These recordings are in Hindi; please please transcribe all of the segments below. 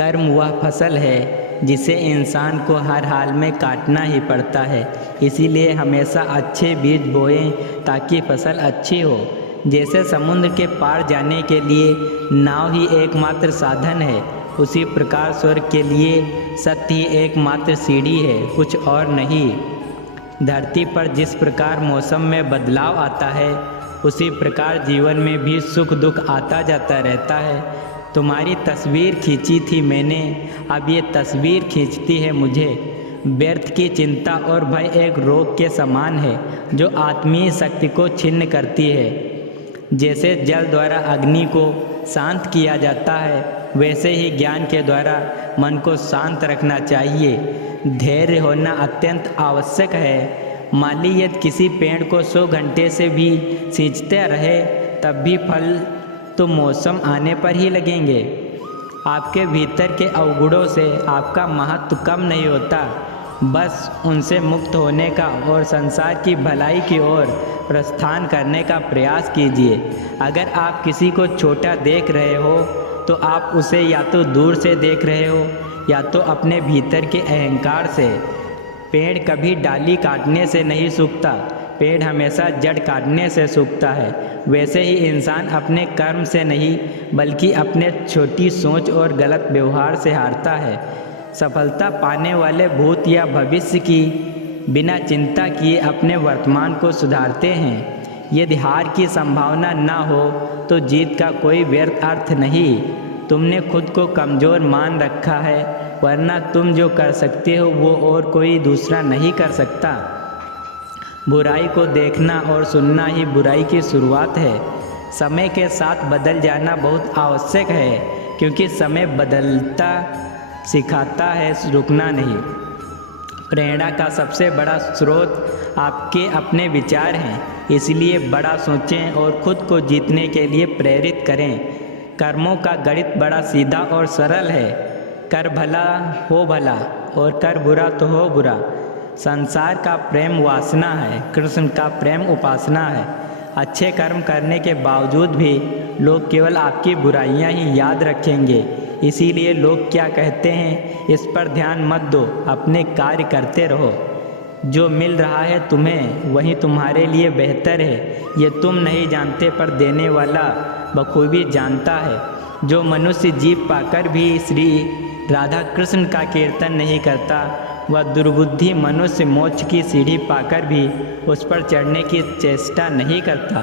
कर्म वह फसल है जिसे इंसान को हर हाल में काटना ही पड़ता है। इसीलिए हमेशा अच्छे बीज बोएं ताकि फसल अच्छी हो। जैसे समुद्र के पार जाने के लिए नाव ही एकमात्र साधन है, उसी प्रकार स्वर्ग के लिए सत्य ही एकमात्र सीढ़ी है, कुछ और नहीं। धरती पर जिस प्रकार मौसम में बदलाव आता है, उसी प्रकार जीवन में भी सुख दुख आता जाता रहता है। तुम्हारी तस्वीर खींची थी मैंने, अब ये तस्वीर खींचती है मुझे। व्यर्थ की चिंता और भय एक रोग के समान है जो आत्मीय शक्ति को छिन्न करती है। जैसे जल द्वारा अग्नि को शांत किया जाता है, वैसे ही ज्ञान के द्वारा मन को शांत रखना चाहिए। धैर्य होना अत्यंत आवश्यक है। माली यदि किसी पेड़ को 100 घंटे से भी सींचते रहे, तब भी फल तो मौसम आने पर ही लगेंगे। आपके भीतर के अवगुणों से आपका महत्व कम नहीं होता। बस उनसे मुक्त होने का और संसार की भलाई की ओर प्रस्थान करने का प्रयास कीजिए। अगर आप किसी को छोटा देख रहे हो तो आप उसे या तो दूर से देख रहे हो या तो अपने भीतर के अहंकार से। पेड़ कभी डाली काटने से नहीं सूखता, पेड़ हमेशा जड़ काटने से सूखता है। वैसे ही इंसान अपने कर्म से नहीं बल्कि अपने छोटी सोच और गलत व्यवहार से हारता है। सफलता पाने वाले भूत या भविष्य की बिना चिंता किए अपने वर्तमान को सुधारते हैं। यदि हार की संभावना ना हो तो जीत का कोई व्यर्थ अर्थ नहीं। तुमने खुद को कमज़ोर मान रखा है, वरना तुम जो कर सकते हो वो और कोई दूसरा नहीं कर सकता। बुराई को देखना और सुनना ही बुराई की शुरुआत है। समय के साथ बदल जाना बहुत आवश्यक है, क्योंकि समय बदलता सिखाता है, रुकना नहीं। प्रेरणा का सबसे बड़ा स्रोत आपके अपने विचार हैं, इसलिए बड़ा सोचें और खुद को जीतने के लिए प्रेरित करें। कर्मों का गणित बड़ा सीधा और सरल है। कर भला हो भला और कर बुरा तो हो बुरा। संसार का प्रेम वासना है, कृष्ण का प्रेम उपासना है। अच्छे कर्म करने के बावजूद भी लोग केवल आपकी बुराइयां ही याद रखेंगे। इसीलिए लोग क्या कहते हैं इस पर ध्यान मत दो, अपने कार्य करते रहो। जो मिल रहा है तुम्हें वही तुम्हारे लिए बेहतर है, ये तुम नहीं जानते पर देने वाला बखूबी जानता है। जो मनुष्य जीव पाकर भी श्री राधा कृष्ण का कीर्तन नहीं करता, वह दुर्बुद्धि मनुष्य मोक्ष की सीढ़ी पाकर भी उस पर चढ़ने की चेष्टा नहीं करता।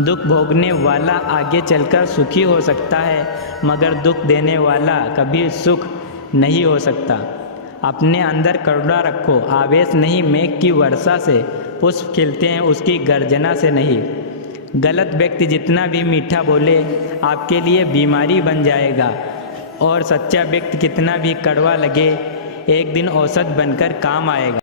दुख भोगने वाला आगे चलकर सुखी हो सकता है, मगर दुख देने वाला कभी सुख नहीं हो सकता। अपने अंदर करुणा रखो, आवेश नहीं मेघ की वर्षा से, पुष्प खिलते हैं उसकी गर्जना से नहीं। गलत व्यक्ति जितना भी मीठा बोले आपके लिए बीमारी बन जाएगा, और सच्चा व्यक्ति कितना भी कड़वा लगे एक दिन औषध बनकर काम आएगा।